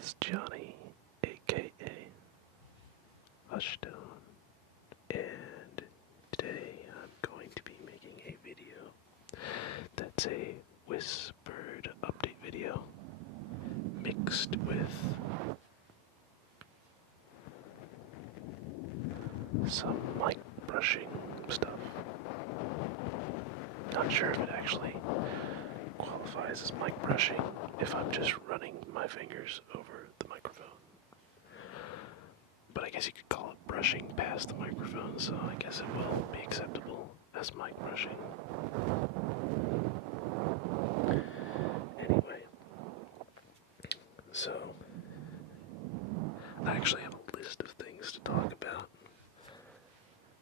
is Johnny, aka Hushstone, and today I'm going to be making a video that's a whispered update video mixed with some mic brushing stuff. Not sure if it actually qualifies as mic brushing if I'm just running my fingers over the microphone. But I guess you could call it brushing past the microphone, so I guess it will be acceptable as mic brushing. Anyway, so I actually have a list of things to talk about.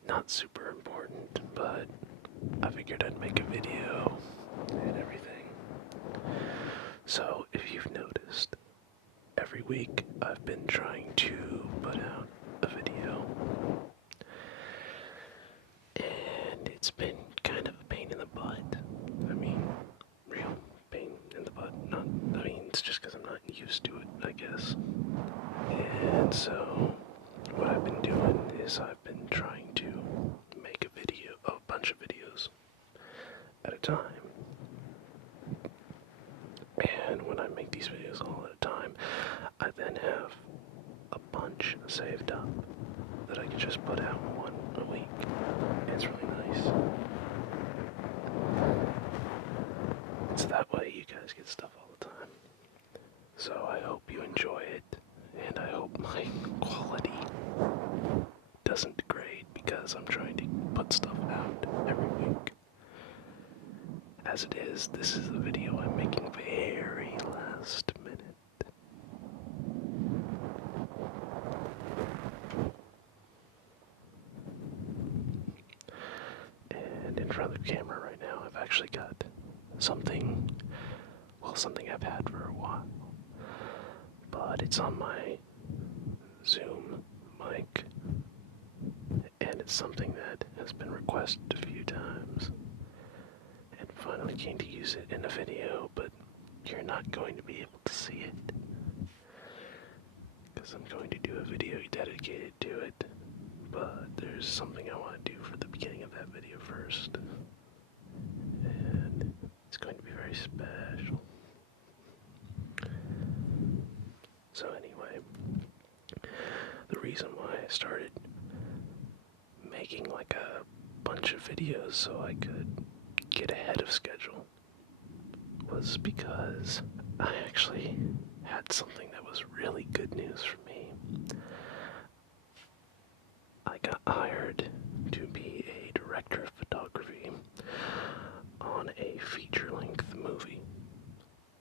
Not super important, but I figured I'd make a video and everything. So, if you've noticed, every week I've been trying to put out a video, and it's been kind of a pain in the butt. I mean, real pain in the butt. It's just because I'm not used to it, I guess. And so, what I've been doing is I've been trying to make a bunch of videos at a time. And when I make these videos all at a time, I then have a bunch saved up that I can just put out one a week. It's really nice. So that way you guys get stuff all the time. So I hope you enjoy it, and I hope my quality doesn't degrade because I'm trying to put stuff out every week. As it is, this is the video I'm making very last minute. And in front of the camera right now, I've actually got something I've had for a while. But it's on my Zoom mic, and it's something that has been requested a few times. And finally came to use it in a video, but you're not going to be able to see it because I'm going to do a video dedicated to it, but there's something I want to do for the beginning of that video first, and it's going to be very special. So anyway, the reason why I started making like a bunch of videos so I could get ahead of schedule was because I actually had something that was really good news for me. I got hired to be a director of photography on a feature-length movie,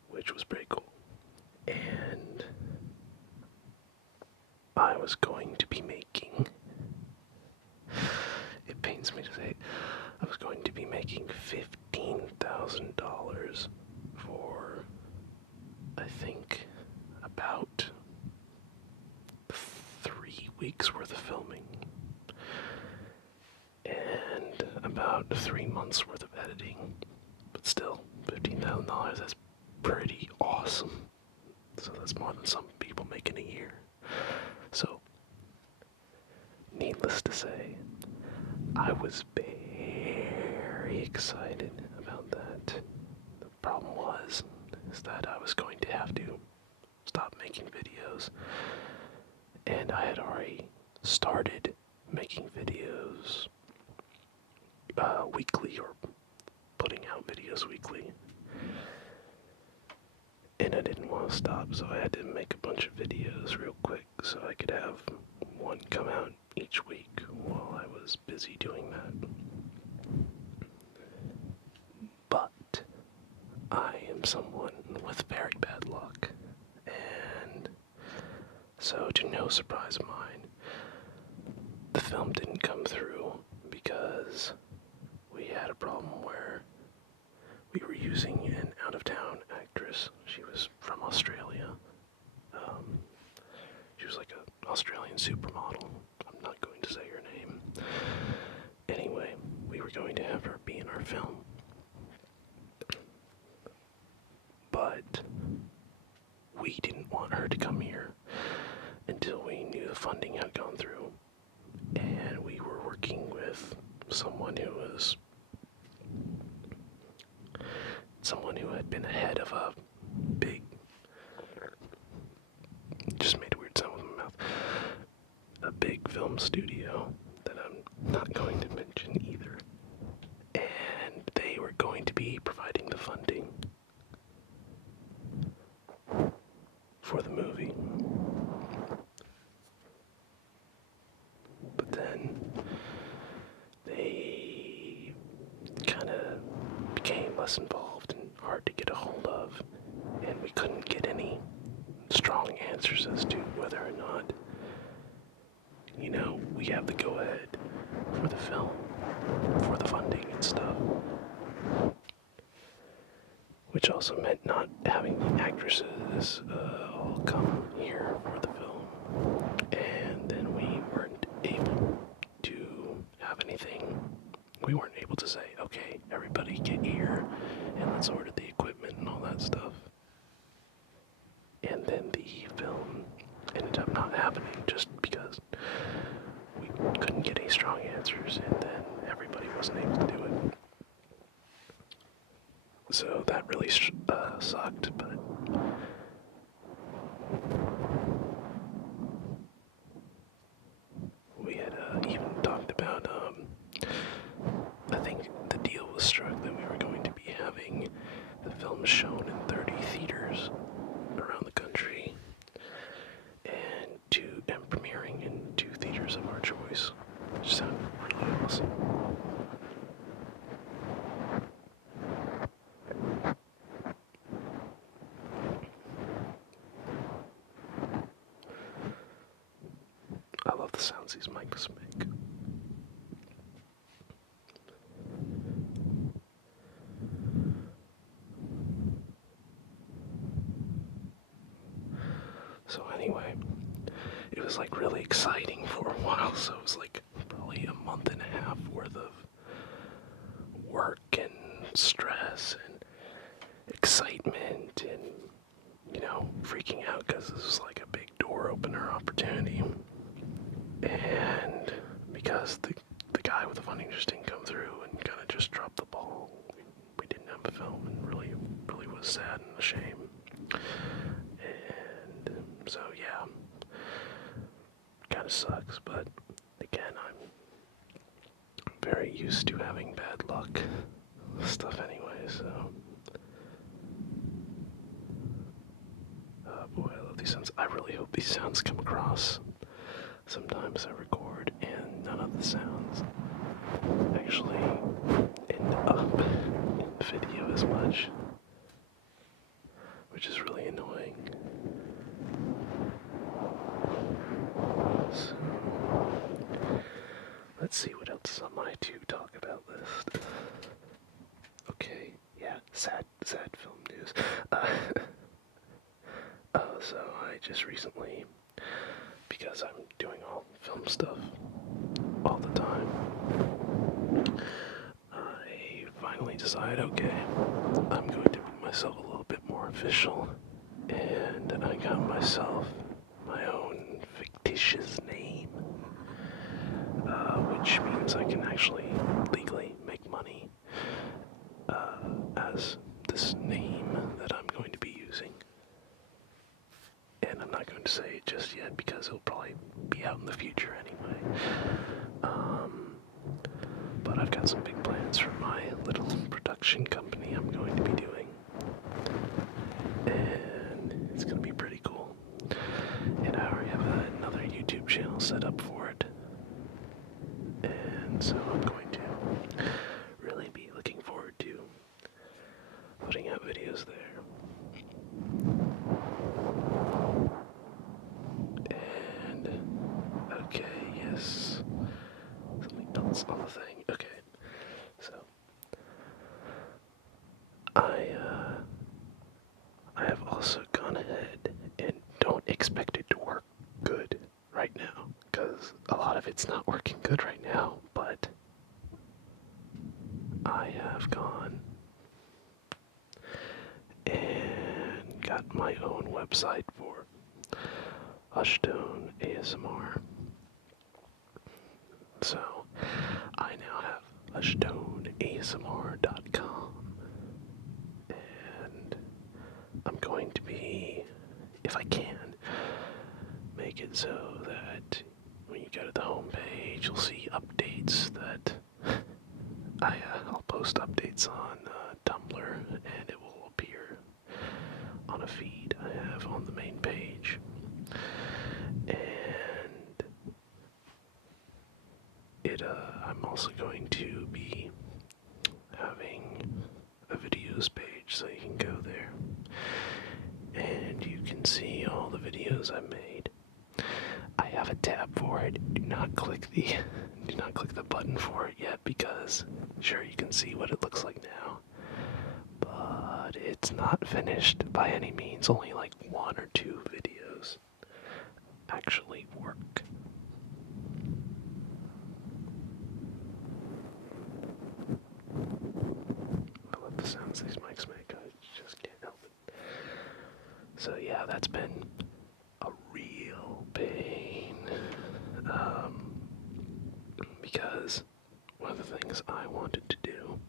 which was pretty cool. And I was going to be making, it pains me to say, I was going to be making $15,000 for, I think, about 3 weeks worth of filming and about 3 months worth of editing. But still, $15,000, that's pretty awesome. So that's more than some people make in a year. So, needless to say, I was very excited about that. The problem is that I was going to have to stop making videos, and I had already started making videos weekly, or putting out videos weekly, and I didn't want to stop, so I had to make a bunch of videos real quick so I could have one come out each week while I was busy doing that. But I am someone with very bad luck, and so to no surprise of mine, the film didn't come through because we had a problem where we were using an out-of-town actress. She was from Australia. She was like an Australian supermodel. I'm not going to say her name. Anyway, we were going to have her be in our film. But we didn't want her to come here until we knew the funding had gone through. And we were working with someone who had been ahead of a big, just made a weird sound with my mouth, a big film studio that I'm not going to mention either. And they were going to be providing the funding for the movie. But then they kind of became less involved and hard to get a hold of, and we couldn't get any strong answers as to whether or not, we have the go-ahead for the film, for the funding and stuff. Which also meant not having the actresses all come here for the film. And then we weren't able to have anything. We weren't able to say, okay, everybody get here and let's order the equipment and all that stuff. And then the film ended up not happening just because we couldn't get any strong answers, and then everybody wasn't able to do it. So that really sucked, but we had even talked about, I think the deal was struck that we were going to be having the film shown in 30 theaters around the country, and premiering in 2 theaters of our choice, which sounded really awesome. I love the sounds these mics make. So anyway, it was like really exciting for a while, so it was like probably a month and a half worth of work and stress and excitement and, freaking out because this was like a big door opener opportunity. And because the guy with the funding just didn't come through and kind of just dropped the ball, we didn't have a film, and really was sad and a shame. And so yeah, kind of sucks, but again, I'm very used to having bad luck stuff anyway, so. Oh boy, I love these sounds. I really hope these sounds come across. Sometimes I record and none of the sounds actually end up in the video as much, which is really annoying. So, let's see what else is on my to talk about list. Okay, yeah, sad film news. So I just recently, because I'm doing all film stuff all the time, I finally decided, okay, I'm going to make myself a little bit more official, and I got myself my own fictitious name, which means I can actually legally make money as this name that I'm going to be using. And I'm not going to say it just yet because it'll probably be out in the future anyway. But I've got some big plans for my little production company I'm going to be doing. And it's going to be pretty cool. And I already have another YouTube channel set up for it. And so I'm going to really be looking forward to putting out videos there. Okay, yes. Something else on the thing. Okay. So I have also gone ahead and don't expect it to work good right now, because a lot of it's not working good right now, but I have gone and got got my own website for Ashtone ASMR. So I now have ashtoneasmr.com, and I'm going to be, if I can, make it so that when you go to the home page, you'll see updates that I'll post updates on Tumblr, and it will appear on a feed I have on the main page. And I'm also going to be having a videos page, so you can go there and you can see all the videos I made. I have a tab for it. Do not click the button for it yet, because sure, you can see what it looks like now, but it's not finished by any means. Only like 1 or 2 videos actually work. I love the sounds these mics make. I just can't help it. So yeah, that's been a real pain. Because one of the things I wanted to do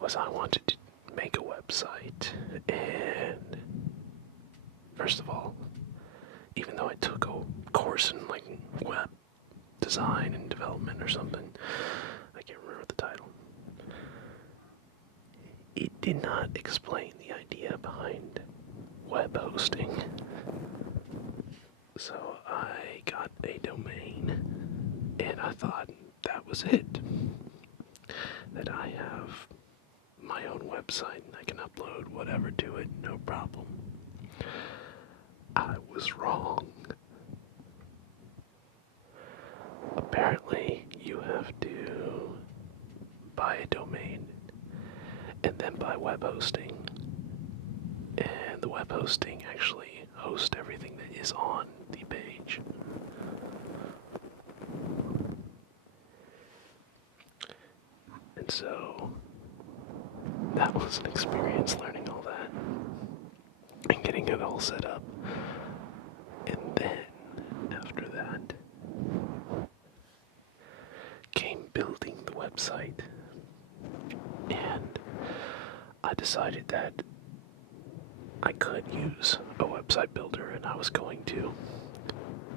was I wanted to make a website, and first of all, even though I took a course in like web design and development or something, I can't remember the title, it did not explain the idea behind web hosting. So I got a domain, and I thought that was it. That I have my own website and I can upload whatever to it, no problem. I was wrong. Apparently, you have to buy a domain and then buy web hosting. And the web hosting actually hosts everything that is on the page. And so that was an experience, learning all that and getting it all set up. And then after that came building the website. And I decided that I could use a website builder, and I was going to.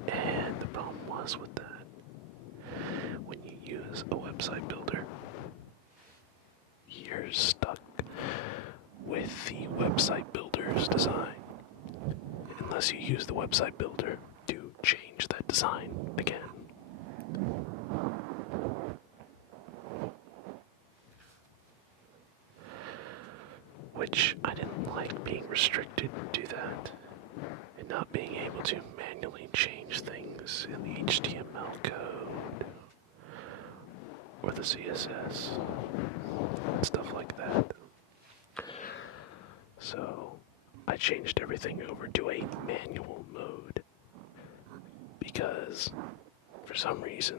And the problem was with that, when you use a website builder, you're stuck with the website builder's design, unless you use the website builder to change that design again. Which I didn't like, being restricted to that and not being able to manually change things in the HTML code or the CSS, stuff like that. So I changed everything over to a manual mode, because for some reason,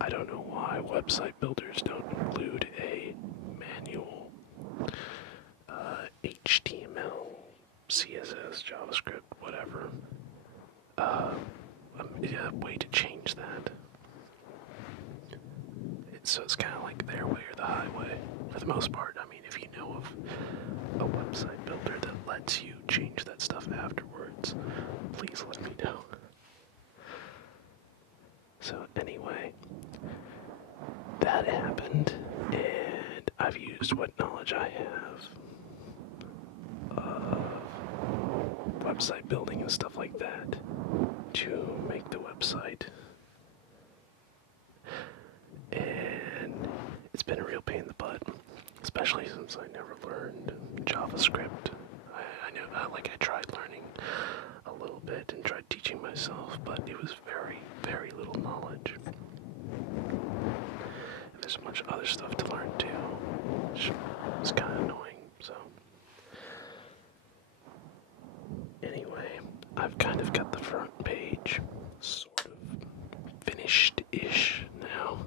I don't know why website builders don't include a manual HTML, CSS, JavaScript, whatever, a way to change that. So it's kind of like their way or the highway, for the most part. I mean, if you know of a website builder that lets you change that stuff afterwards, please let me know. So anyway, that happened, and I've used what knowledge I have of website building and stuff like that to make the website. And it's been a real pain in the butt, especially since I never learned JavaScript. I know, I tried learning a little bit and tried teaching myself, but it was very, very little knowledge. And there's a bunch of other stuff to learn too, which is kind of annoying, so. Anyway, I've kind of got the front page sort of finished-ish now.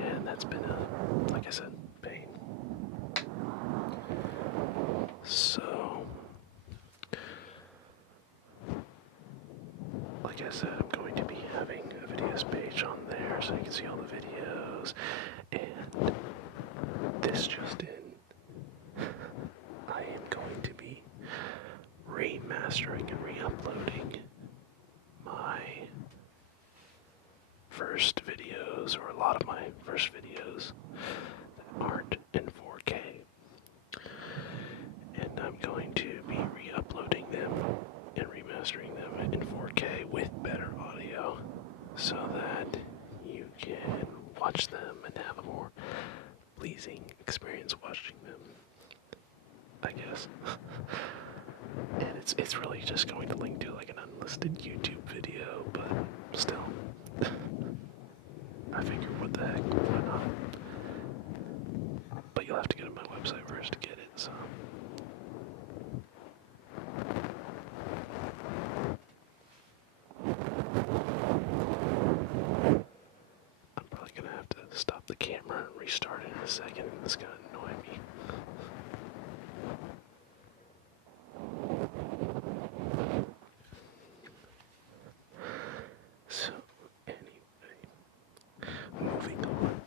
And that's been like I said, pain. So, I said, I'm going to be having a videos page on there so you can see all the videos. And this just in, I am going to be remastering and re-uploading my first videos, or a lot of my first videos that aren't in 4K. And I'm going to be re-uploading them and remastering them in 4K with better audio so that you can watch them and have a more pleasing experience watching them, I guess. And it's really just going to link to like an unlisted YouTube video, but still. I figure, what the heck, why not? But you'll have to go to my website first to get it, so. I'm probably gonna have to stop the camera and restart it in a second. It's gonna annoy me. So, anyway, moving on.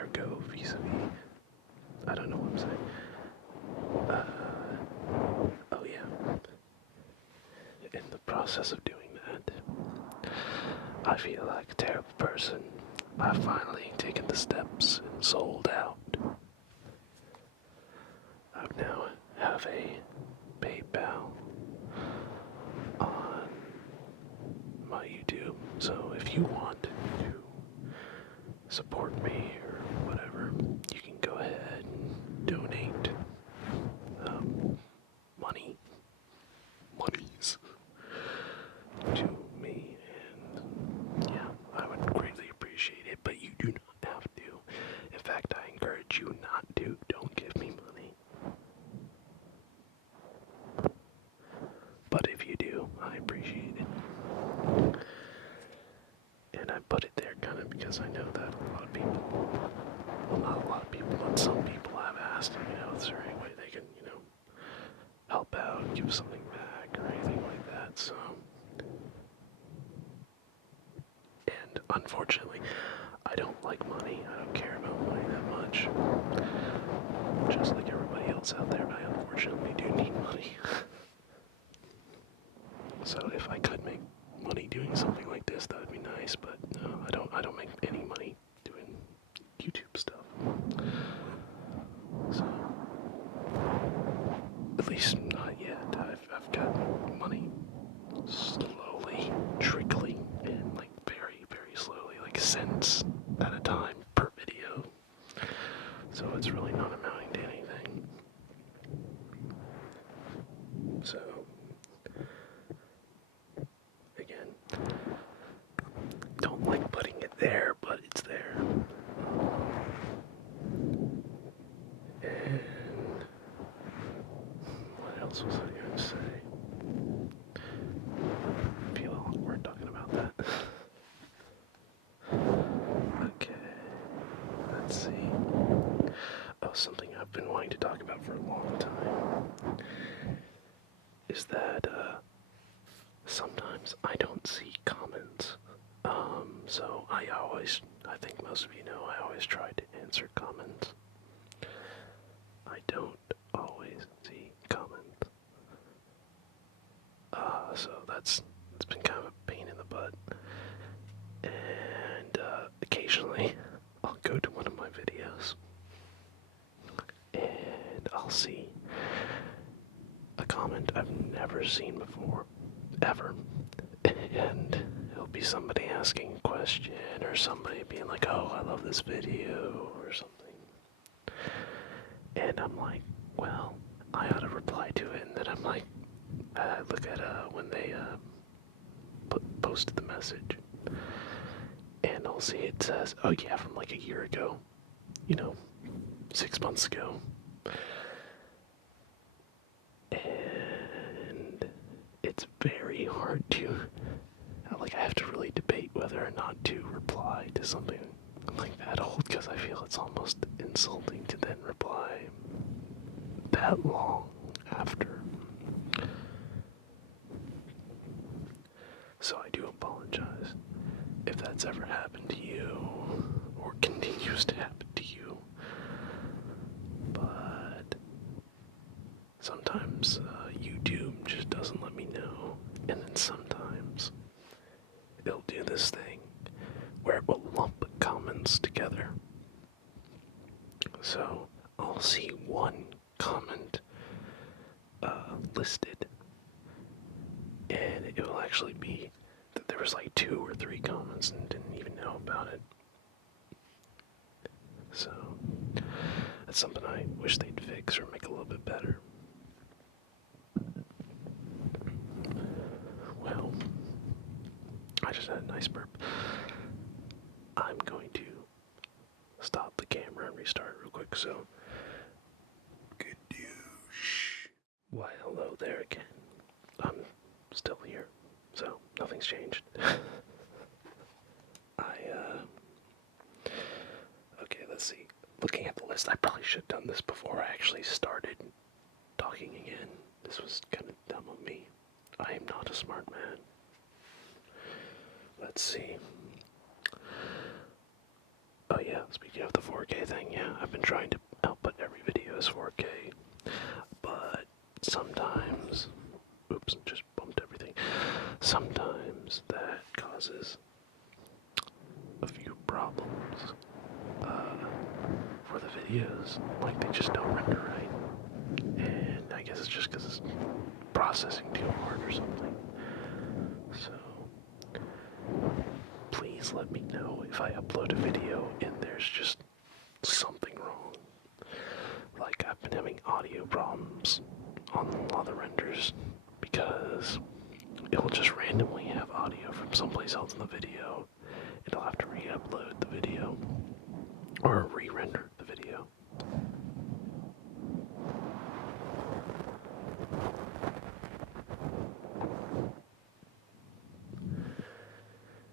Ergo, vis-a-vis. I don't know what I'm saying. Oh yeah. In the process of doing that, I feel like a terrible person. I've finally taken the steps and sold out. I now have a PayPal on my YouTube, so if you want to support me or whatever, you can go ahead and donate monies to me, and yeah, I would greatly appreciate it, but you do not have to. In fact, I encourage you not to. Don't give me money. But if you do, I appreciate it. And I put it there kind of because I know that a lot of people, well, not a lot of people, but some people have asked, is there any way they can, help out, give something back, or anything like that, so. And unfortunately, I don't like money. I don't care about money that much. Just like everybody else out there, I unfortunately do need money. So if I could make money doing something like this, that would be nice, but no, I don't make any money doing YouTube stuff. So, at least not yet. I've got money slowly trickling in, like very, very slowly, like cents at a time per video. So it's really not amounting to anything. So, again, don't like putting it there, but it's there. And what else was I going to say? I feel awkward talking about that. Okay, let's see. Oh, something I've been wanting to talk about for a long time is that sometimes I don't see comments. So I think most of you know, I always try to answer comments. I don't always see comments. So it's been kind of a pain in the butt. And occasionally I'll go to one of my videos and I'll see a comment I've never seen before, ever. And it'll be somebody asking a question, or somebody being like, oh, I love this video, or something. And I'm like, well, I ought to reply to it, and then I'm like, look at when they posted the message, and I'll see it says, oh yeah, from like a year ago, 6 months ago. And it's very hard to, I have to really debate whether or not to reply to something like that old, because I feel it's almost insulting to then reply that long after. So I do apologize if that's ever happened to you, or continues to happen to you. But sometimes YouTube just doesn't let me know, and then sometimes it'll do this thing where it will lump comments together. So I'll see one comment listed, and it will actually be that there was like 2 or 3 comments and didn't even know about it. So that's something I wish they'd fix or make a little bit better. Well, I just had a nice burp. I'm going to stop the camera and restart real quick, so good douche. Why, hello there again. I'm still here, so nothing's changed. Okay, let's see. Looking at the list, I probably should have done this before I actually started talking again. This was kind of dumb of me. I am not a smart man. Let's see. Oh yeah, speaking of the 4K thing, yeah, I've been trying to output every video as 4K, but sometimes, oops, just bumped everything. Sometimes that causes a few problems for the videos, like they just don't render right, and I guess it's just because it's processing too hard or something. So please let me know if I upload a video and there's just something wrong. Like I've been having audio problems on a lot of the renders because it'll just randomly have audio from someplace else in the video, and I'll have to re-upload the video or re-render the video.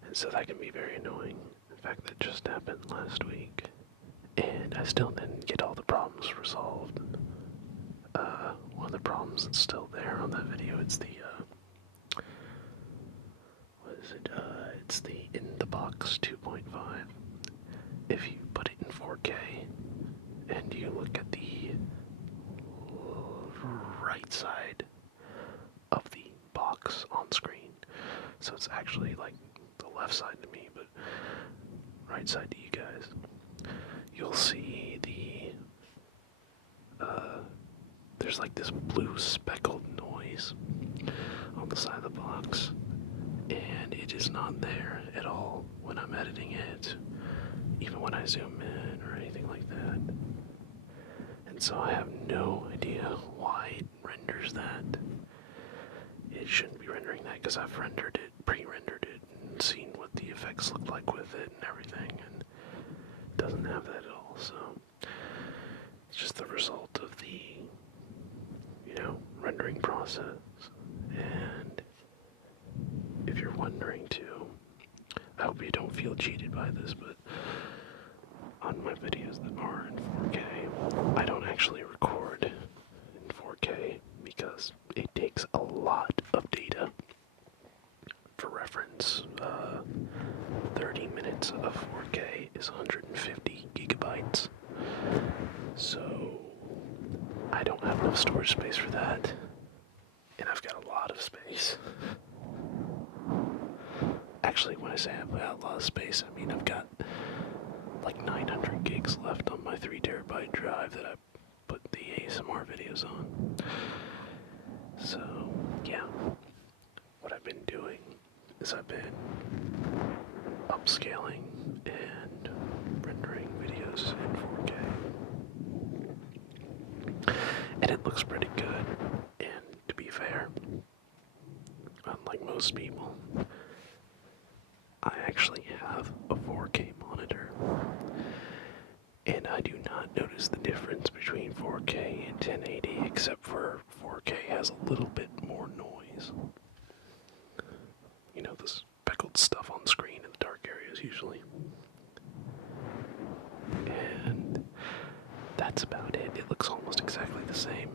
And so that can be very annoying. In fact, that just happened last week, and I still didn't get all the problems resolved. One of the problems that's still there on that video, it's the, what is it? It's the in the box 2.5. If you put it in 4K, and you look at the right side of the box on screen, so it's actually like the left side to me, but right side to you guys, you'll see the there's like this blue speckled noise on the side of the box, and it is not there at all when I'm editing it, even when I zoom in or anything like that. And so I have no idea why it renders that. It shouldn't be rendering that because I've rendered it, pre-rendered it, and seen what the effects look like with it and everything, and it doesn't have that at all. So it's just the result of the, rendering process. And if you're wondering too, I hope you don't feel cheated by this, but on my videos that are in 4K, I don't actually record in 4K because it takes a lot of data. For reference, 30 minutes of 4K is 150 gigabytes. So I don't have enough storage space for that, and I've got a lot of space. Actually, when I say I've got a lot of space, I mean I've got like 900 gigs left on my 3TB drive that I put the ASMR videos on. So, yeah, what I've been doing is I've been upscaling and rendering videos in 4K. And it looks pretty good, and to be fair, unlike most people, I actually have a 4K monitor, and I do not notice the difference between 4K and 1080, except for 4K has a little bit more noise. You know, the speckled stuff on screen in the dark areas usually. And that's about it. It looks almost exactly the same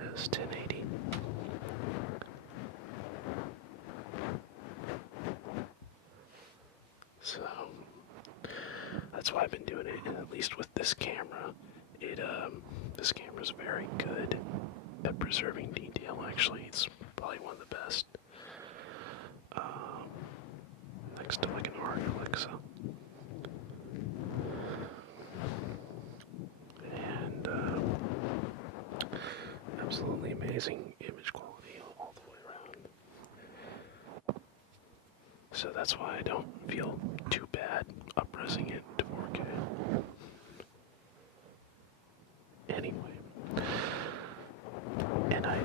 as 1080. So that's why I've been doing it, and at least with this camera, this camera's very good at preserving detail. Actually, it's probably one of the best. Next to like an ARC Alexa. And absolutely amazing image quality all the way around. So that's why I don't feel too bad up-resing it to 4K. Anyway, and I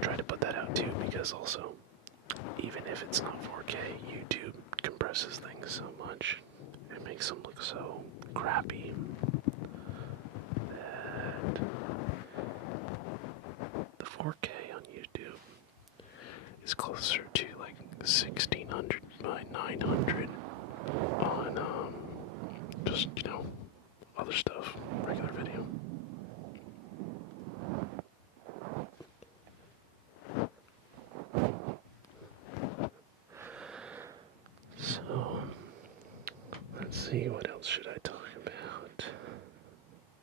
try to put that out too, because also, even if it's not 4K, YouTube compresses things so much, it makes them look so crappy that the 4K on YouTube is closer to like 1600 by 900 on just, other stuff, regular video. So, let's see, what else should I talk about?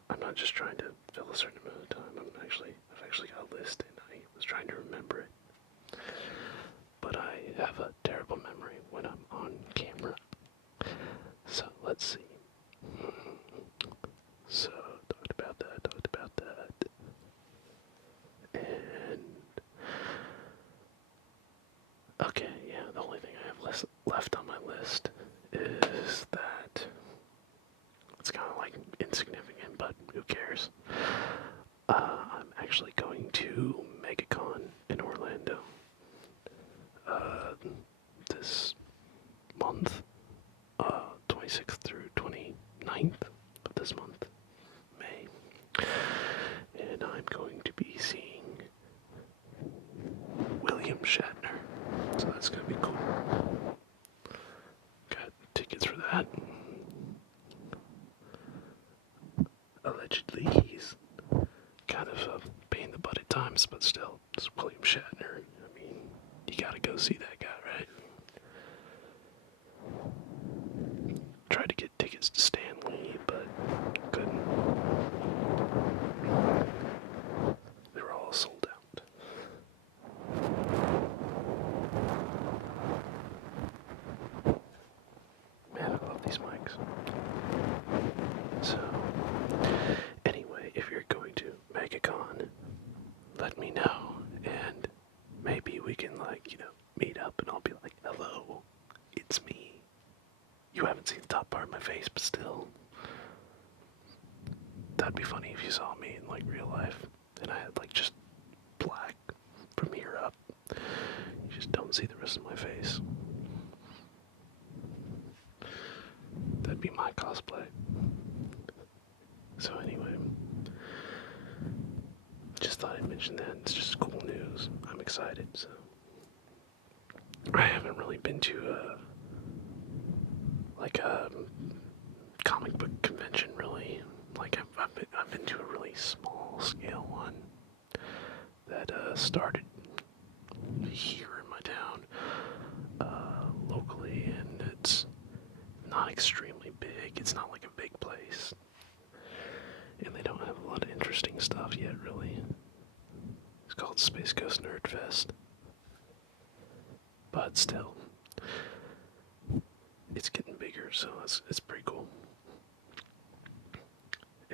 I'm not just trying to fill a certain amount of time. I've actually got a list, and I was trying to remember it. But I have a terrible memory when I'm on camera. So let's see. So talked about that. And okay, yeah, the only thing I have left on my list is that it's kind of like insignificant, but who cares? I'm actually going to MegaCon in Orlando this month, 26th through 29th of this month, May, and I'm going to be seeing William Shatner, so that's going to be cool. Got tickets for that. Allegedly, he's kind of a pain in the butt at times, but still, it's William Shatner. I mean, you gotta go see that guy, right? Tried to get tickets to Stan Lee, but couldn't. They were all sold out. Man, I love these mics. So, anyway, if you're going to MegaCon, let me know, and maybe we can, meet up, and I'll be like, hello, it's me. You haven't seen the top part of my face, but still. That'd be funny if you saw me in, real life, and I had, just black from here up. You just don't see the rest of my face. That'd be my cosplay. So anyway, just thought I'd mention that. It's just cool news. I'm excited, so. I haven't really been to a comic book convention, really. I've been to a really small scale one that started here in my town, locally, and it's not extremely big. It's not like a big place, and they don't have a lot of interesting stuff yet, really. It's called Space Coast Nerd Fest, but still, it's getting bigger, so it's pretty cool.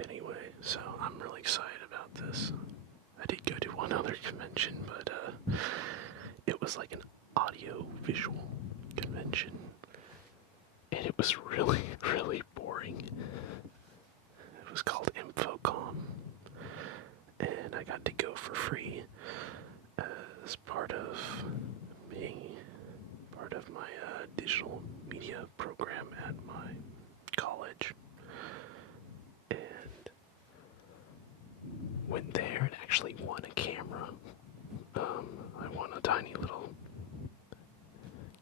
Anyway, so I'm really excited about this. I did go to one other convention, but it was like an audio-visual convention, and it was really, really boring. It was called Infocom, and I got to go for free as part of my digital media program at my college. And went there and actually won a camera. I won a tiny little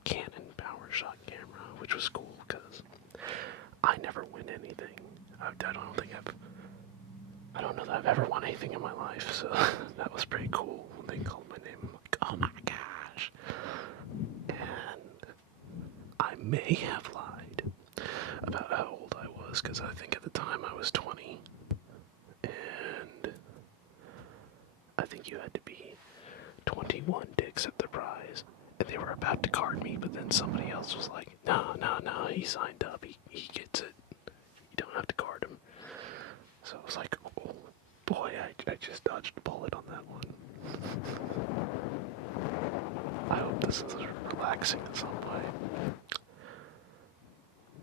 Canon PowerShot camera, which was cool because I never win anything. I don't know that I've ever won anything in my life, so that was pretty cool when they called my name. I'm like, oh my gosh. And I may have lied. because I think at the time I was 20, and I think you had to be 21 to accept the prize. And they were about to card me, but then somebody else was like, no, he signed up, he gets it. You don't have to card him. So I was like, oh boy, I just dodged a bullet on that one. I hope this is relaxing in some way.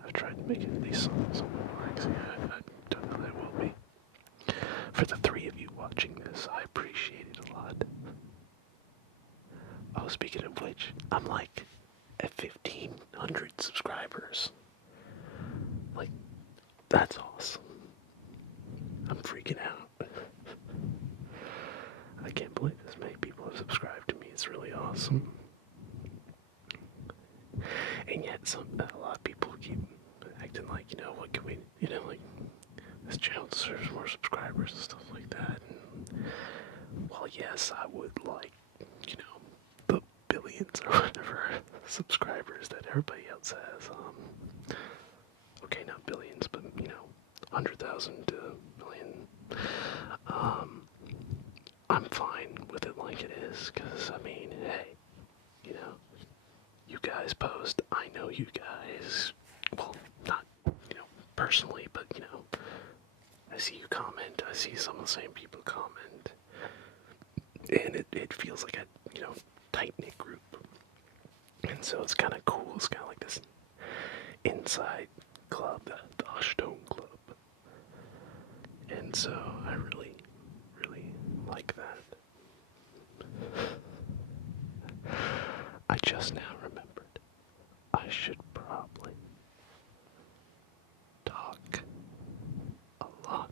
I've tried to make it at least somewhat relaxing. I don't know that it will be. For the 3 of you watching this, I appreciate it a lot. Oh, speaking of which, I'm like at 1,500 subscribers. Like, that's awesome. I'm freaking out. I can't believe this many people have subscribed to me. It's really awesome. And yet, a lot of people keep acting like, what can we, like, this channel deserves more subscribers and stuff like that. And, well, yes, I would like, the billions or whatever subscribers that everybody else has. Okay, not billions, but, 100,000 to a million. I'm fine with it like it is, because, hey, you guys post, I know you guys, well, not, personally, but, I see you comment, I see some of the same people comment, and it feels like a, tight-knit group, and so it's kind of cool, it's kind of like this inside club, the Hushstone Club, and so I really, really like that. I just now remembered I should probably talk a lot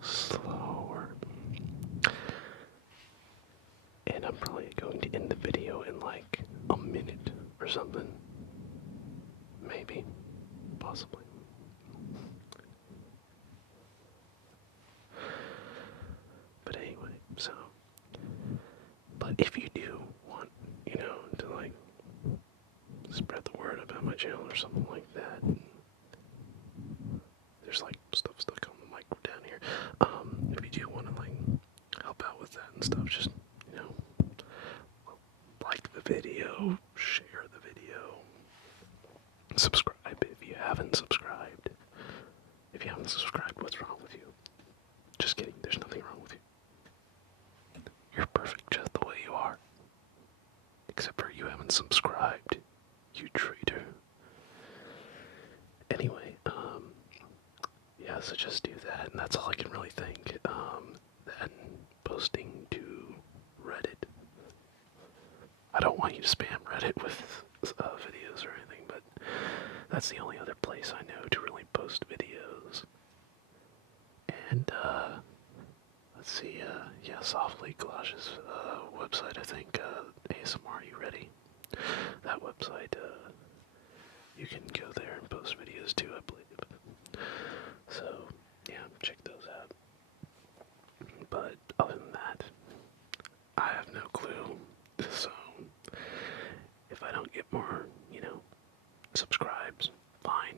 slower. And I'm probably going to end the video in like a minute or something. Maybe. Possibly. But anyway, so. But if you do want, to like spread the word about my channel or something like that, there's like stuff stuck on the mic down here. If you do want to like help out with that and stuff, just like the video, share the video, subscribe if you haven't subscribed. If you haven't subscribed, what's wrong with you? Just kidding, there's nothing wrong with you. You're perfect just the way you are. Except for you haven't subscribed, you traitor. Anyway, yeah, so just do that, and that's all I can really think. Then posting to Reddit. I don't want you to spam Reddit with videos or anything, but that's the only other place I know to really post videos. And, let's see, yeah, Softly Collag's website, I think, ASMR You Ready? That website, you can go there and post videos too, I believe. So, yeah, check those out. But other than that, I have no clue. So, if I don't get more, subscribes, fine.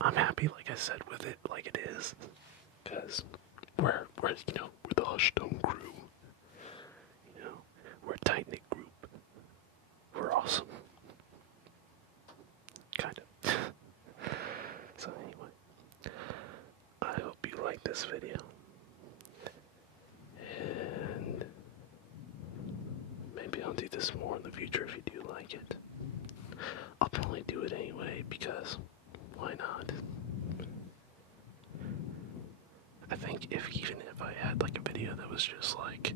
I'm happy, like I said, with it like it is. Because we're the Hushstone crew. We're a tight-knit group. We're awesome. Kind of. So anyway, I hope you like this video. And maybe I'll do this more in the future if you do like it. I'll probably do it anyway, because why not? I think even if I had like a video that was just like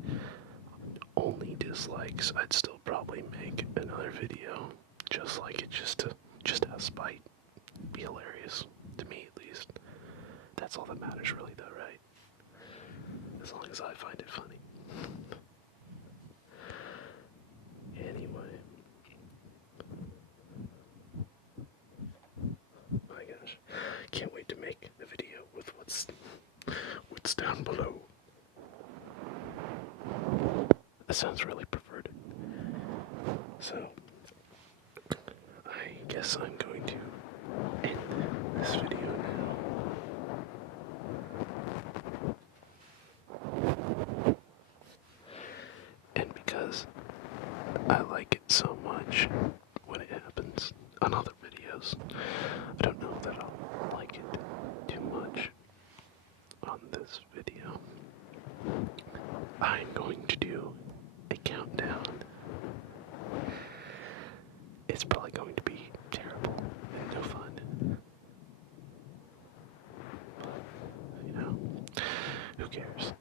only dislikes, I'd still probably make another video just like it, just have spite. Be hilarious, to me at least. That's all that matters really though, right? As long as I find it funny. Anyway. My gosh. Can't wait to make a video with what's down below. That sounds really perverted. So, I guess I'm going to end this video now. I like it so much when it happens on other videos. I don't know that I'll like it too much on this video. I'm going to do a countdown. It's probably going to be terrible and no fun. But, you know, who cares?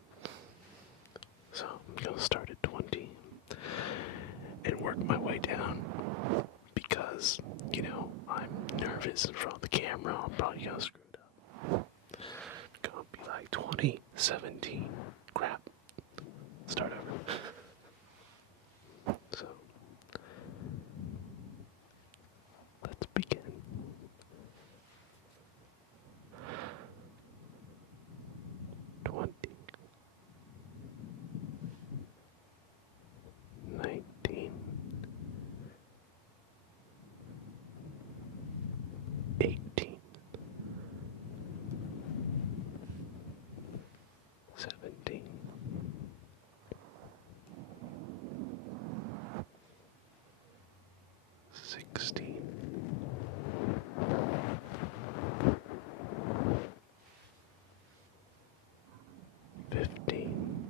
So I'm going to start at 20 and work my way down because, you know, I'm nervous in front of the camera. I'm probably going to screw it up. It's going to be like 20, 17. Crap. Start over. So, let's begin. 20, 19, 18, 17, 16, 15,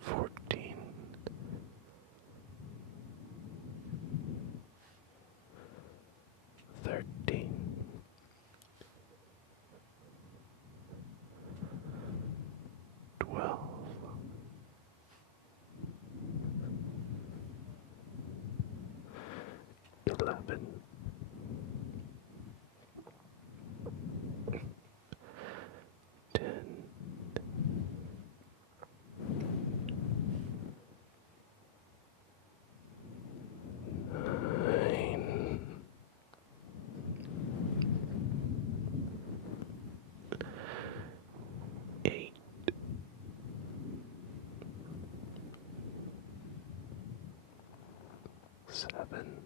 14, 13, 12, 11, 10, 9, 8, 7,